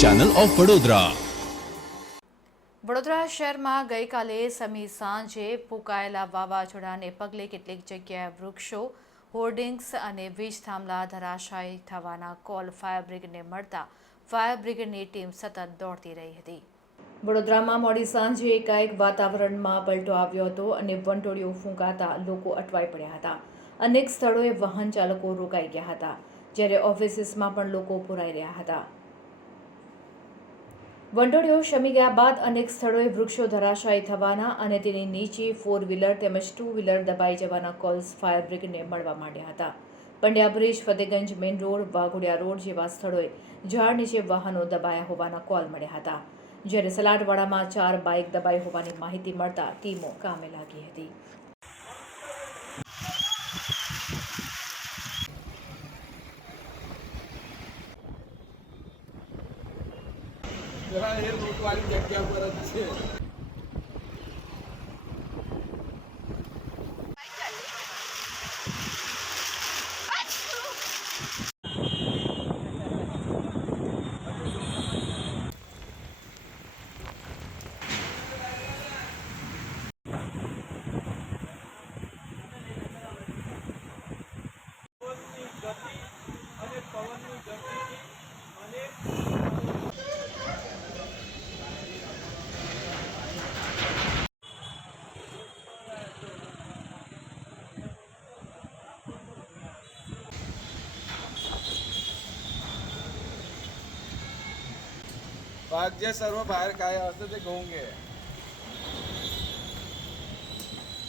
Channel of Vadodara Vadodara શહેરમાં ગઈકાલે સમી સાંજે ફૂંકાયેલા વાવાઝોડાને પગલે કેટલીક જગ્યાએ વૃક્ષો હોર્ડિંગ્સ અને વીજ થાંભલા ધરાશાયી થવાના કોલ ફાયર બ્રિગેડને મળતા ફાયર બ્રિગેડની ટીમ સતત દોડતી રહી હતી. વડોદરામાં મોડી સાંજે એકાએક વાતાવરણમાં પલટો આવ્યો હતો અને વંટોળીઓ ફૂંકાતા લોકો અટવાઈ પડ્યા હતા. અનેક સ્થળોએ વાહન ચાલકો રોકાઈ ગયા હતા. જ્યારે ઓફિસીસમાં પણ લોકો પુરાઈ રહ્યા હતા. વંટોળીઓ શમી ગયા બાદ અનેક સ્થળોએ વૃક્ષો ધરાશાયી થવાના અને તેની નીચે ફોર વ્હીલર તેમજ ટુ વ્હીલર દબાઈ જવાના કોલ્સ ફાયર બ્રિગેડને મળવા માંડ્યા હતા. Pandya bridge, Fatehganj main road Waghodia road જેવા સ્થળોએ ઝાડ નીચે વાહનો દબાયા હોવાના કોલ મળ્યા હતા. જ્યારે સલાડવાડામાં ચાર બાઇક દબાઈ હોવાની માહિતી મળતા ટીમો કામે લાગી હતી. એ રોડવાળી જગ્યા પર જ છે. भाग्य सर्व बाहेर काय असतं ते घेऊन घे.